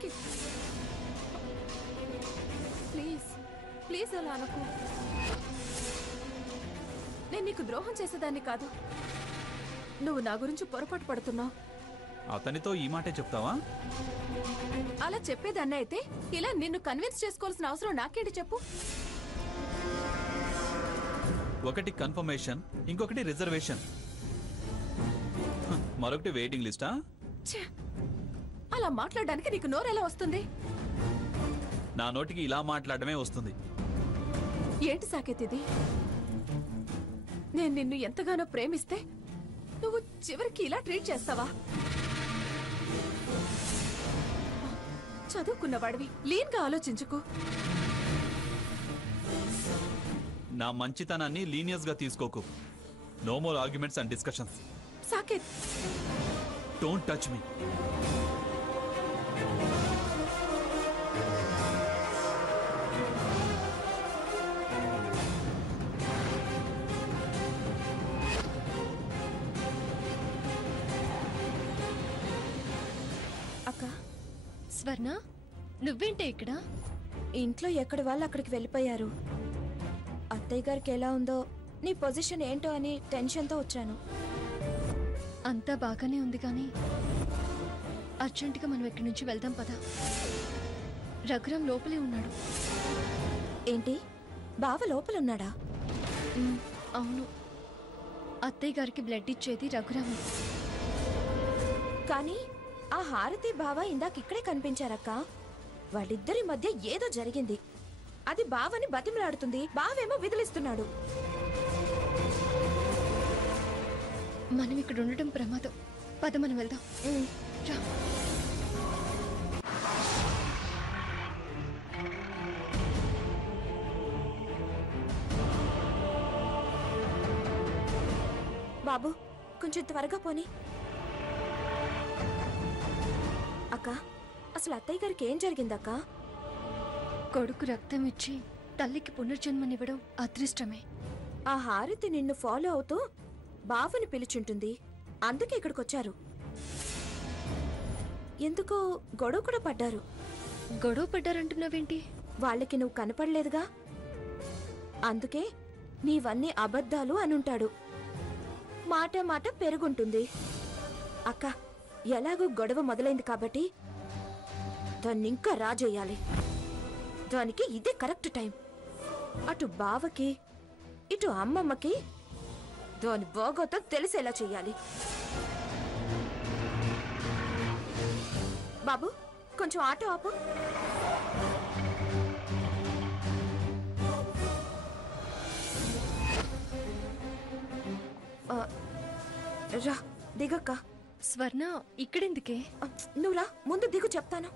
Saketh, please please అలా అనుకో. నేను నీకు ద్రోహం చేసేదాన్ని కాదు. నువ్వు నా గురించి పొరపాటు పడుతున్నావు. అతనితో ఈ మాటే చెప్తావా? అలా చెప్పేదాన్ని అయితే ఇలా నిన్ను కన్విన్స్ చేసుకోవాల్సిన అవసరం నాకేంటి చెప్పు? ఒకటి కన్ఫర్మేషన్, ఇంకొకటి రిజర్వేషన్, మరొకటి వెయిటింగ్ లిస్టా? అలా మాట్లాడడానికి నీకు నోరెలా వస్తుంది? నా నోటికి ఇలా మాట్లాడమే వస్తుంది. ఏంటి సాకేత్ ఇది? నేను నిన్ను ఎంతగానో ప్రేమిస్తే నువ్వు చివరికి ఇలా ట్రీట్ చేస్తావా? చదువుకున్నవాడివి, లీన్ గా ఆలోచించుకో. నా మంచితనాన్ని లీనియస్ గా తీసుకోకు. No more arguments and discussions. Saketh, don't touch me. అక్క, స్వర్ణ, నువ్వేంటే ఇక్కడ? ఇంట్లో ఎక్కడి వాళ్ళు అక్కడికి వెళ్ళిపోయారు. అత్తయ్య గారికి ఎలా ఉందో, నీ పొజిషన్ ఏంటో అని టెన్షన్తో వచ్చాను. అంతా బాగానే ఉంది కానీ అర్జెంటుగా మనం ఇక్కడి నుంచి వెళ్దాం పదా. రఘురాం లోపలే ఉన్నాడు. ఏంటి, బావ లోపలున్నాడా? అవును, అత్తయ్య గారికి బ్లడ్ ఇచ్చేది రఘురామే. కానీ ఆ హారతి బావ ఇందాక ఇక్కడే కనిపించారక్క. వాళ్ళిద్దరి మధ్య ఏదో జరిగింది. అది బావని బతిమలాడుతుంది, బావేమో విదిలిస్తున్నాడు. మనం ఇక్కడ ఉండటం ప్రమాదం. పద మనం వెళ్దాం. రా. బాబు, కొంచెం త్వరగా పోనీ. అక్క, అసలు అత్తయ్య గారికి ఏం జరిగిందక్క? కొడుకు రక్తం ఇచ్చి తల్లికి పునర్జన్మనివ్వడం అదృష్టమే. ఆ హారతి నిన్ను ఫాలో అవుతూ బావని పిలుచుంటుంది, అందుకే ఇక్కడికొచ్చారు. ఎందుకో గొడవ కూడా పడ్డారు. గొడవ పడ్డారంటున్నావేంటి? వాళ్ళకి నువ్వు కనపడలేదుగా, అందుకే నీవన్నీ అబద్ధాలు అనుంటాడు. మాట మాట పెరుగుంటుంది. అక్క, ఎలాగూ గొడవ మొదలైంది కాబట్టి దాన్నింకా రాజేయాలి. దానికి ఇదే కరెక్ట్ టైం. అటు బావకి ఇటు అమ్మమ్మకి దాని భోగోతం తెలిసేలా చెయ్యాలి. బాబు, కొంచెం ఆటో ఆపు. రా, దిగక్క. స్వర్ణ, ఇక్కడెందుకే? నువ్వురా, ముందు దిగు చెప్తాను.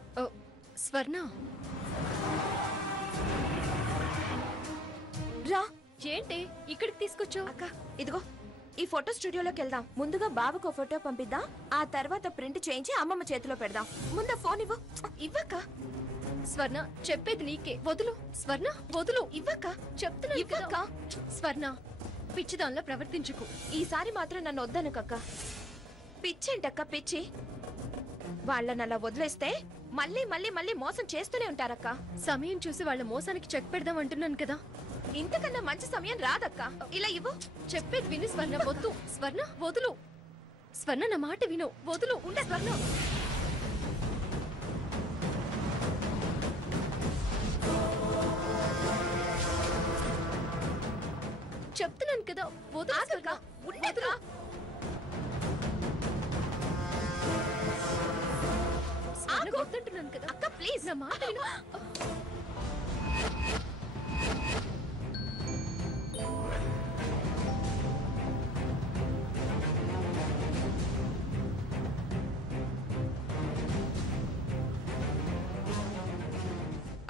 స్వర్ణ, రా. ఏంటి ఇక్కడికి తీసుకొచ్చావు? అక్క, ఇదిగో ఈ ఫోటో స్టూడియోలోకి వెళ్దాం. ముందుగా బావకు ఫోటో పంపిద్దాం, ఆ తర్వాత ప్రింట్ చేయించి అమ్మమ్మ చేతిలో పెడదాం. ముందు ఫోన్ ఇవ్వు. ఇవ్వక్క. స్వర్ణ, చెప్పేది నీకే. వదులు స్వర్ణ, వదులు. ఇవ్వక్క. చెప్తున్నా ఇవ్వక్క. స్వర్ణ, పిచ్చిదానిలా ప్రవర్తించుకు. ఈసారి మాత్రం నన్ను వద్దనకక్క. పిచ్చేంటక్క పిచ్చి? వాళ్ళని అలా వదిలేస్తే మళ్ళీ మళ్ళీ మళ్ళీ మోసం చేస్తూనే ఉంటారక్క. సమయం చూసి వాళ్ళ మోసానికి చెక్ పెడదాం అంటున్నాను కదా. ఇంతకన్నా మంచి సమయం రాదక్క. ఇలా ఇవ్వు. చెప్పేది విని స్వర్ణ. వద్దు స్వర్ణ, వదులు. స్వర్ణ, నా మాట విను. వదులు. ఉండ స్వర్ణ. చెప్తున్నాను కదా, వదులు స్వర్ణ. ఉండక. వద్దంటున్నాను కదా అక్క, ప్లీజ్ నా మాట విను.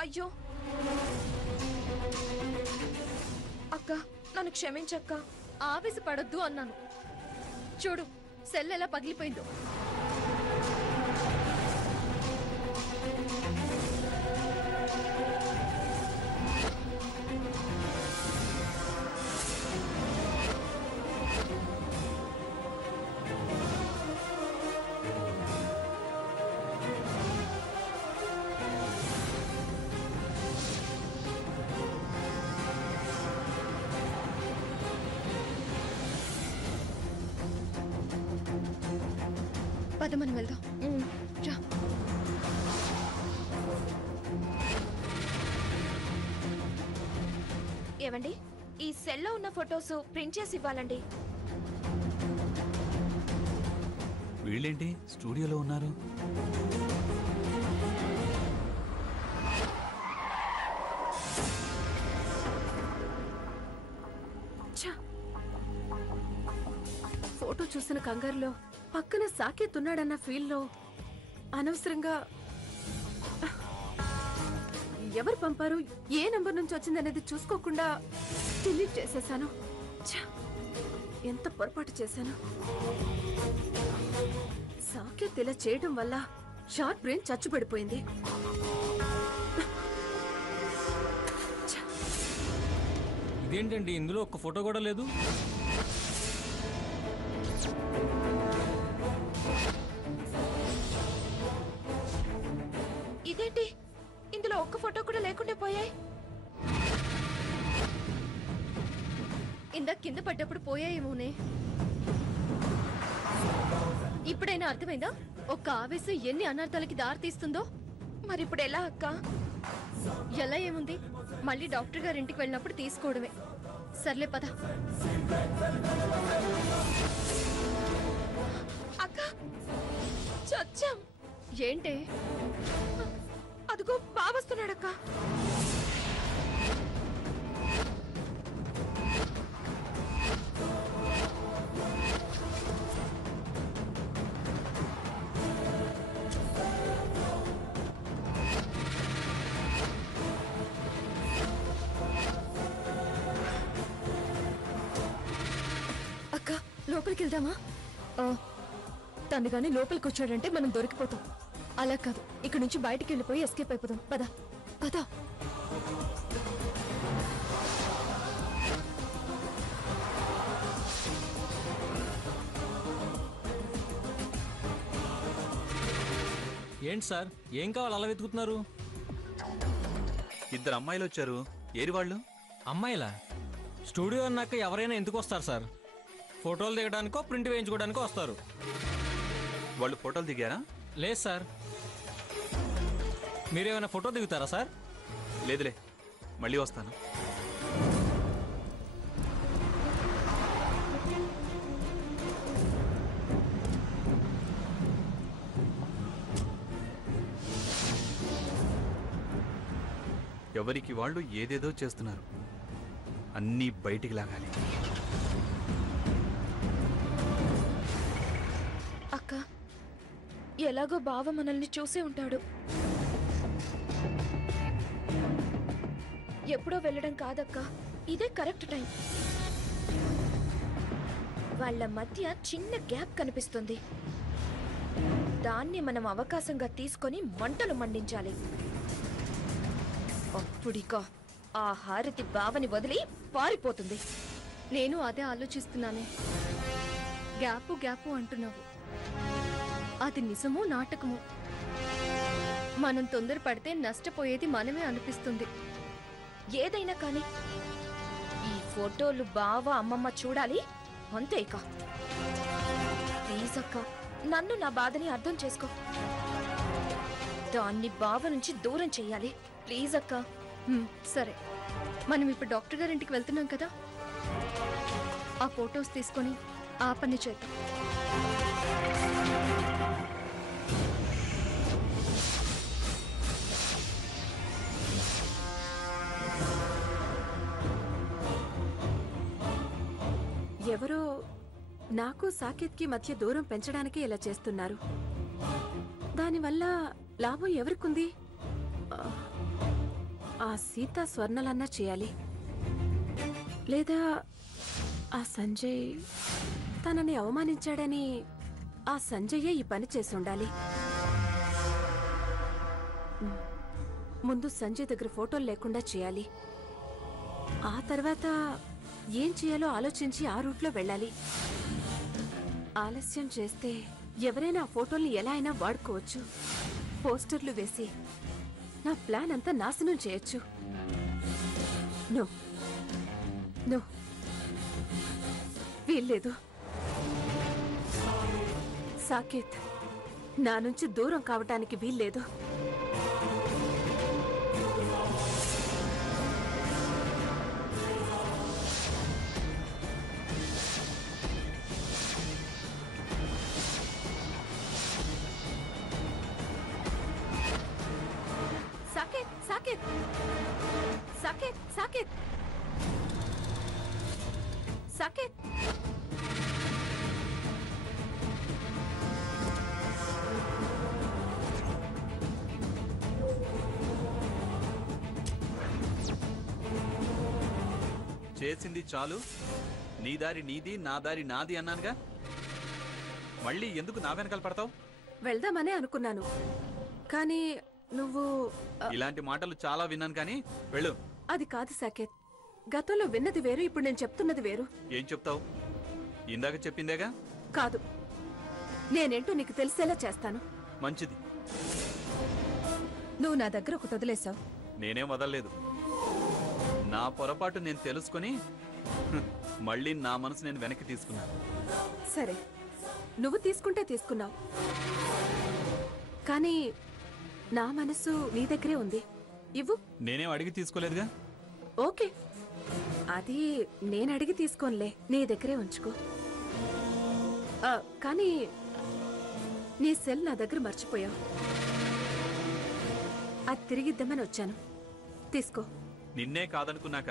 అయ్యో అక్క, నన్ను క్షమించక్క. ఆవేశపడొద్దు అన్నాను. చూడు, సెల్ ఎలా పగిలిపోయిందో. పద మనం వెళ్దాం. రా. ఏవండి, ఈ సెల్లో ఉన్న ఫొటోస్ ప్రింట్ చేసి ఇవ్వాలండి. వీళ్ళేంటి స్టూడియోలో ఉన్నారు? ఫోటో చూసిన కంగారులో పక్కన సాకేత్ ఉన్నాడన్న ఫీల్లో అనవసరంగా ఎవరు పంపారు, ఏ నంబర్ నుంచి వచ్చిందనేది చూసుకోకుండా డిలీట్ చేసేశాను. ఎంత పొరపాటు చేశాను. సాకేత్ ఇలా చేయడం వల్ల షార్ట్ బ్రెయిన్ చచ్చుపడిపోయింది. ఇదేంటండి, ఇందులో ఒక్క ఫోటో కూడా లేదు? ఇదేంటి, ఇందులో ఒక్క ఫోటో కూడా లేకుండా పోయాయి? ఇందాక కింద పడ్డప్పుడు పోయాయేమోనే. ఇప్పుడైనా అర్థమైందా ఒక్క ఆవేశం ఎన్ని అనర్థాలకి దారితీస్తుందో? మరి ఇప్పుడు ఎలా అక్క? ఎలా ఏముంది, మళ్ళీ డాక్టర్ గారి ఇంటికి వెళ్ళినప్పుడు తీసుకోవడమే. సర్లే పద. అక్క, చచ్చాం. ఏంటే? అదిగో బావస్తున్నాడక్క. అక్క, లోపలికి వెళ్దామా? తను గాని లోపలికి వచ్చాడంటే మనం దొరికిపోతాం. అలా కాదు, ఇక్కడ నుంచి బయటికి వెళ్ళిపోయి ఎస్కేప్ అయిపోదాం. పద పద. ఏంటి సార్, ఏం కావాలి అలా వెతుకుతున్నారు? ఇద్దరు అమ్మాయిలు వచ్చారు. ఏరి వాళ్ళు? అమ్మాయిలా? స్టూడియో అన్నాక ఎవరైనా ఎందుకు వస్తారు సార్? ఫోటోలు దిగడానికో ప్రింట్ వేయించుకోవడానికో వస్తారు. వాళ్ళు ఫోటోలు దిగారా? లేదు సార్. మీరేమైనా ఫోటో దిగుతారా సార్? లేదులే, మళ్ళీ వస్తాను. ఎవరికి వాళ్ళు ఏదేదో చేస్తున్నారు. అన్నీ బయటికి లాగాలి. అక్క, ఎలాగో బావ మనల్ని చూసే ఉంటాడు. ఎప్పుడో వెళ్ళడం కాదక్క, ఇదే కరెక్ట్ టైం. వాళ్ళ మధ్య చిన్న గ్యాప్ కనిపిస్తుంది. దాన్ని మనం అవకాశంగా తీసుకొని మంటలు మండించాలి. అప్పుడిక ఆ హారతి బావని వదిలి పారిపోతుంది. నేను అదే ఆలోచిస్తున్నానే. గ్యాపు గ్యాపు అంటున్నావు, అది నిజమో నాటకమో? మనం తొందరపడితే నష్టపోయేది మనమే అనిపిస్తుంది. ఏదైనా కానీ ఈ ఫోటోలు బావ అమ్మమ్మ చూడాలి, అంతే. ఇక ప్లీజ్ అక్క, నన్ను నా బాధని అర్థం చేసుకో. దాన్ని బావ నుంచి దూరం చెయ్యాలి. ప్లీజ్ అక్క. సరే, మనం ఇప్పుడు డాక్టర్ గారింటికి వెళ్తున్నాం కదా, ఆ ఫొటోస్ తీసుకొని ఆ పని చేద్దాం. ఎవరో నాకు సాకేత్కి మధ్య దూరం పెంచడానికి ఇలా చేస్తున్నారు. దానివల్ల లాభం ఎవరికుంది? ఆ సీత స్వర్ణలన్నా చేయాలి, లేదా ఆ సంజయ్ తనని అవమానించాడని ఆ సంజయ్యే ఈ పని చేసి ఉండాలి. ముందు సంజయ్ దగ్గర ఫోటోలు లేకుండా చేయాలి. ఆ తర్వాత ఏం చేయాలో ఆలోచించి ఆ రూట్లో వెళ్ళాలి. ఆలస్యం చేస్తే ఎవరైనా ఆ ఫోటోల్ని ఎలా అయినా వాడుకోవచ్చు. పోస్టర్లు వేసి నా ప్లాన్ అంతా నాశనం చేయొచ్చు. నో నో, వీల్లేదు. సాకేత్ నా నుంచి దూరం కావటానికి వీల్లేదు. సాకేత్ సాకేత్ సాకేత్ సాకేత్ సాకేత్ చేసింది చాలు. నీ దారి నీది, నా దారి నాది అన్నానుగా. మళ్ళీ ఎందుకు నా వెనకాల పడతావు? వెళ్దామనే అనుకున్నాను, కానీ నువ్వు ఇలాంటి మాటలు చాలా విన్నాను, కానీ వెళ్ళు. అది కాదు సాకేత్. గతంలో విన్నది వేరు, ఇప్పుడు నేను చెప్తున్నది వేరు. ఏం చెప్తావు? ఇందాక చెప్పిందేగా. కాదు, నేనేంటో నీకు తెలిసేలా చేస్తాను. మంచిది. నువ్వు నా దగ్గర ఒకటి వదిలేసావు. నేనేం వదలలేదు. నా పొరపాటు నేను తెలుసుకొని మళ్ళీ నా మనసు నేను వెనక్కి తీసుకున్నాను. సరే, నువ్వు తీసుకుంటే తీసుకున్నావు, కానీ నా మనసు నీ దగ్గరే ఉంది. ఇవ్వు. నేనేం అడిగి తీసుకోలేదుగా. ఓకే, అది నేను అడిగి తీసుకోనులే, నీ దగ్గరే ఉంచుకో. కానీ నీ సెల్ నా దగ్గర మర్చిపోయావు. అది తిరిగిద్దామని వచ్చాను. తీసుకో. నిన్నే కాదనుకున్నాక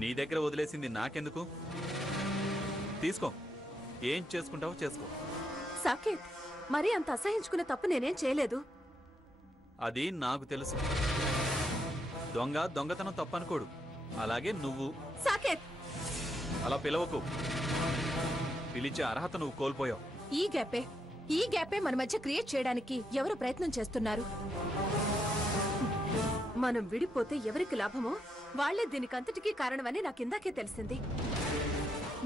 నీ దగ్గర వదిలేసింది నాకెందుకు? తీసుకో. ఏం చేసుకుంటావో చేసుకో. సాకేత్, మరీ అంత అసహించుకునే తప్పు నేనేం చేయలేదు. అది నాకు తెలుసు. దొంగతనం తప్పనుకోడు. అలాగే నువ్వు. సాకేత్, అలా పిలవకు. పిలిచే అర్హత నువ్వు కోల్పోయావు. ఈ గ్యాపే మన మధ్య క్రియేట్ చేయడానికి ఎవరు ప్రయత్నం చేస్తున్నారు. మనం విడిపోతే ఎవరికి లాభమో వాళ్లే దీనికంతటికీ కారణమని నాకిందాకే తెలిసింది.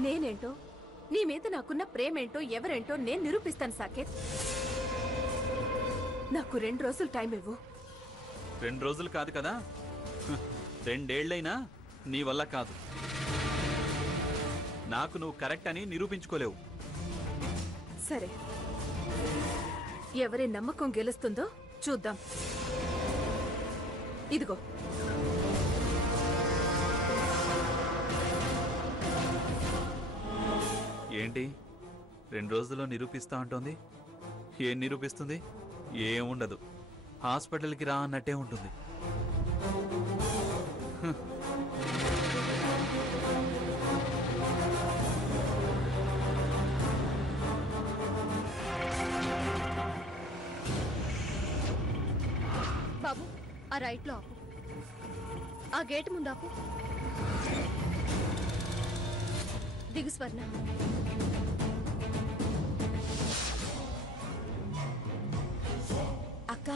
నేనేంటో, నీ మీద నాకున్న ప్రేమేంటో, ఎవరేంటో నేను నిరూపిస్తాను సాకేత్. నాకు 2 రోజులు టైం ఇవ్వు. 2 రోజులు కాదు కదా, 2 ఏళ్లైనా నీ వల్ల కాదు. నాకు నువ్వు కరెక్ట్ అని నిరూపించుకోలేవు. సరే, ఎవరి నమ్మకం గెలుస్తుందో చూద్దాం. ఇదిగో. ఏంటి 2 రోజుల్లో నిరూపిస్తా అంటోంది? ఏం నిరూపిస్తుంది? ఏముండదు. హాస్పిటల్కి రా అన్నట్టే ఉంటుంది. బాబు, ఆ రైట్ లో ఆపు. ఆ గేట్ ముందు ఆపు. దిగు స్వర్ణ. అక్క,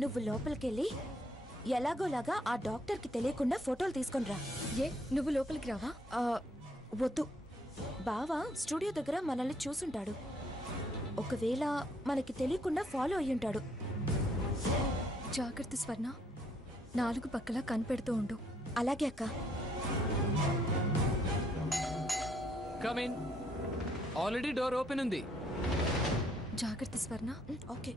నువ్వు లోపలికెళ్ళి ఎలాగోలాగా ఆ డాక్టర్కి తెలియకుండా ఫోటోలు తీసుకొని రా. ఏ, నువ్వు లోపలికి రావా? వద్దు. బావా స్టూడియో దగ్గర మనల్ని చూసుంటాడు. ఒకవేళ మనకి తెలియకుండా ఫాలో అయ్యుంటాడు. జాగ్రత్త స్వర్ణ, 4 పక్కలా కనిపెడుతూ ఉండు. అలాగే అక్క. Come in. Already door open ఉంది. జాగ్రత్త స్వర్ణ. ఓకే.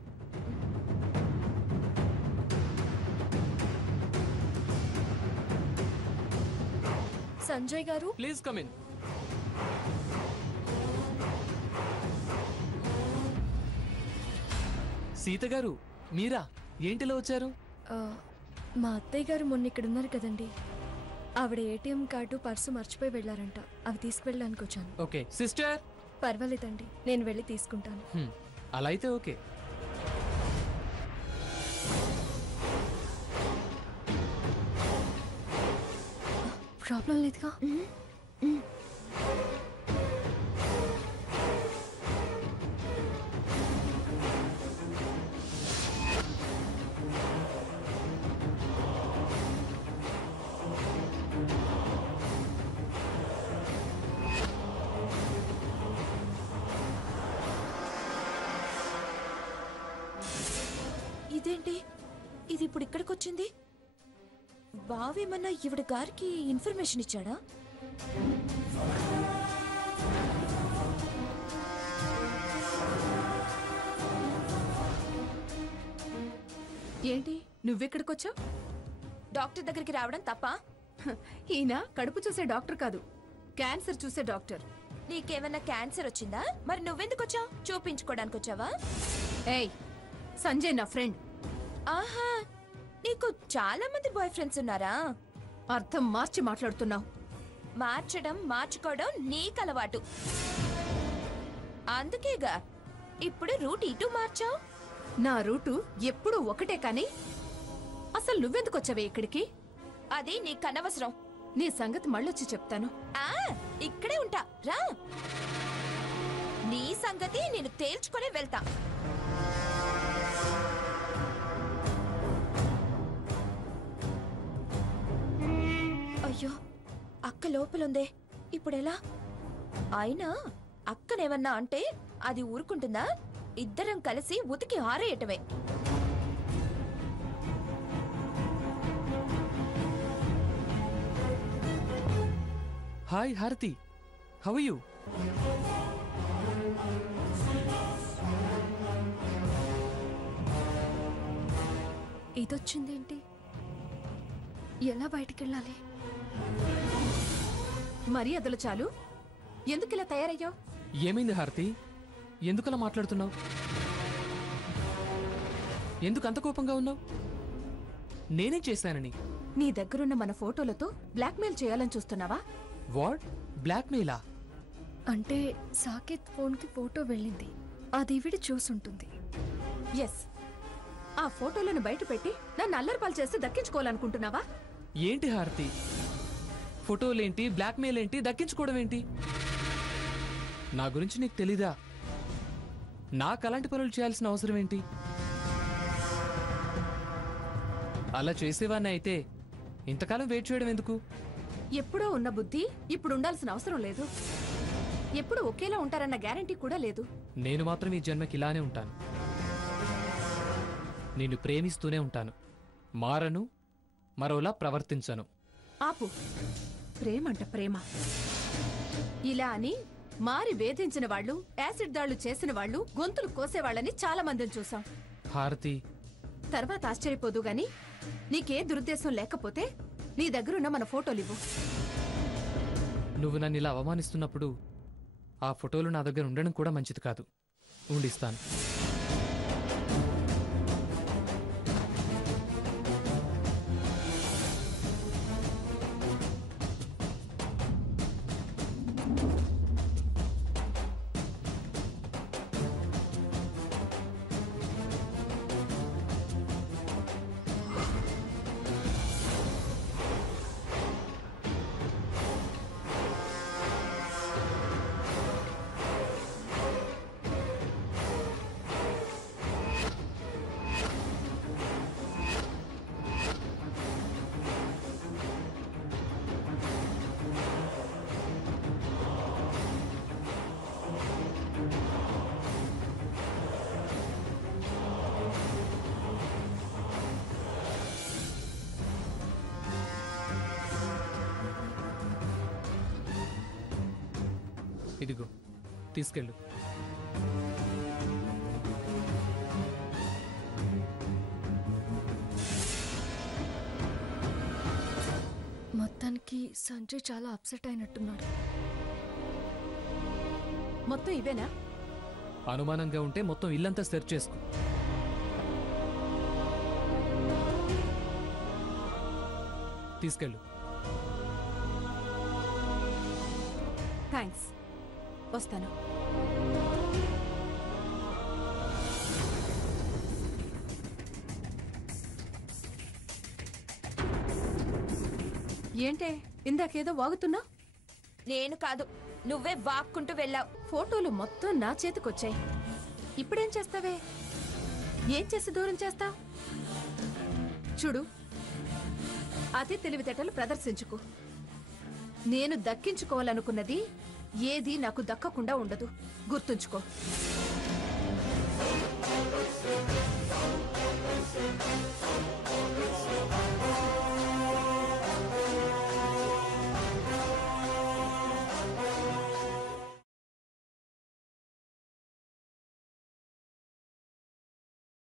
సంజయ్ గారు, ప్లీజ్ కమ్ ఇన్. సీత గారు, మీరా? ఏంటిలో వచ్చారు? మా అత్తయ్య గారు మొన్న ఇక్కడ ఉన్నారు కదండి, ఆవిడ ఏటీఎం కార్డు పర్సు మర్చిపోయి వెళ్ళారంట. అవి తీసుకువెళ్ళడానికి వచ్చాను. Okay sister. పర్వాలేదండి, నేను వెళ్ళి తీసుకుంటాను. అలా అయితే ఓకే. ప్రాబ్లం లేదుగా? ఇదేంటి, ఇది ఇప్పుడు ఇక్కడికి వచ్చింది? బావేమన్నా ఈవిడ గారికి ఇన్ఫర్మేషన్ ఇచ్చాడా? ఏంటి నువ్వెక్కడికొచ్చావు? డాక్టర్ దగ్గరికి రావడం తప్ప? ఈయన కడుపు చూసే డాక్టర్ కాదు, క్యాన్సర్ చూసే డాక్టర్. నీకేమన్నా క్యాన్సర్ వచ్చిందా? మరి నువ్వెందుకు వచ్చావు? చూపించుకోవడానికి వచ్చావా? ఏయ్, సంజయ్ నా ఫ్రెండ్. ఆహా, నీకు చాలా మంది బాయ్ ఫ్రెండ్స్ ఉన్నారా? అర్థం మార్చి మాట్లాడుతున్నావు. మార్చడం మార్చుకోవడం నీకు అలవాటు. అందుకేగా ఇప్పుడు రూట్ ఇటు మార్చావు. నా రూటు ఎప్పుడూ ఒకటే కాని అసలు నువ్వెందుకు వచ్చావే ఇక్కడికి? అది నీకు అనవసరం. నీ సంగతి మళ్ళొచ్చి చెప్తాను. ఆ, ఇక్కడే ఉంటా, రా. నీ సంగతి నేను తేల్చుకొని వెళ్తా. అయ్యో, అక్క లోపలుందే, ఇప్పుడెలా? అయినా అక్కనేమన్నా అంటే అది ఊరుకుంటుందా? ఇద్దరం కలిసి ఉతికి ఆరేయటమే. Hi, Harthi. How are you? ఇదొచ్చిందేంటి? ఎలా బయటికెళ్ళాలి? మర్యాదలు చాలు. ఎందుకిలా తయారయ్యావు? ఏమైంది హారతి? ఎందుకలా మాట్లాడుతున్నావు? ఎందుకు అంత కోపంగా ఉన్నావు? నేనేం చేశానని? నీ దగ్గరున్న మన ఫోటోలతో బ్లాక్మెయిల్ చేయాలని చూస్తున్నావా? వాట్? బ్లాక్మెయిలా? అంటే సాకేత్ ఫోన్కి ఫోటో వెళ్ళింది, అది ఈవిడ చూసుంటుంది. ఎస్. ఆ ఫోటోలను బయట పెట్టి నన్ను అల్లరిపాలు చేసి దక్కించుకోవాలనుకుంటున్నావా? ఏంటి హారతి? ఫోటోలేంటి, బ్లాక్మెయిల్ ఏంటి, దక్కించుకోవడం ఏంటి? నా గురించి నీకు తెలీదా? నాకు అలాంటి పనులు చేయాల్సిన అవసరం ఏంటి? అలా చేసేవాన్ని అయితే ఇంతకాలం వెయిట్ చేయడం ఎందుకు? ఎప్పుడో ఉన్న బుద్ధి ఇప్పుడు ఉండాల్సిన అవసరం లేదు. ఎప్పుడు ఒకేలా ఉంటారన్న గ్యారంటీ కూడా లేదు. నేను మాత్రం ఈ జన్మకి ఇలానే ఉంటాను. నిన్ను ప్రేమిస్తూనే ఉంటాను. మారను, మరోలా ప్రవర్తించను. ఆపు. ప్రేమంట ప్రేమ. ఇలా అని మారి వేధించిన వాళ్ళు, యాసిడ్ దాళ్లు చేసిన వాళ్ళు, గొంతులు కోసేవాళ్ళని చాలా మందిని చూసాం. హారతి, తర్వాత ఆశ్చర్యపోదు గాని నీకే దురుద్దేశం లేకపోతే నీ దగ్గరున్న మన ఫోటోలివ్వు. నువ్వు నన్ను ఇలా అవమానిస్తున్నప్పుడు ఆ ఫోటోలు నా దగ్గర ఉండడం కూడా మంచిది కాదు. ఉండిస్తాను. ఇదిగో, తీసుకెళ్ళు. మొత్తానికి సంజయ్ చాలా అప్సెట్ అయినట్టున్నాడు. మొత్తం ఇవేనా? అనుమానంగా ఉంటే మొత్తం ఇల్లంతా సెర్చ్ చేసుకో. తీసుకెళ్ళు. థ్యాంక్స్. వస్తాను. ఏంటే ఇందాకేదో వాగుతున్నా? నేను కాదు, నువ్వే వాక్కుంటూ వెళ్ళావు. ఫోటోలు మొత్తం నా చేతికొచ్చాయి. ఇప్పుడేం చేస్తావే? ఏం చేసి దూరం చేస్తావు? చూడు, అతి తెలివితేటలు ప్రదర్శించుకు. నేను దక్కించుకోవాలనుకున్నది ఏది నాకు దక్కకుండా ఉండదు. గుర్తుంచుకో.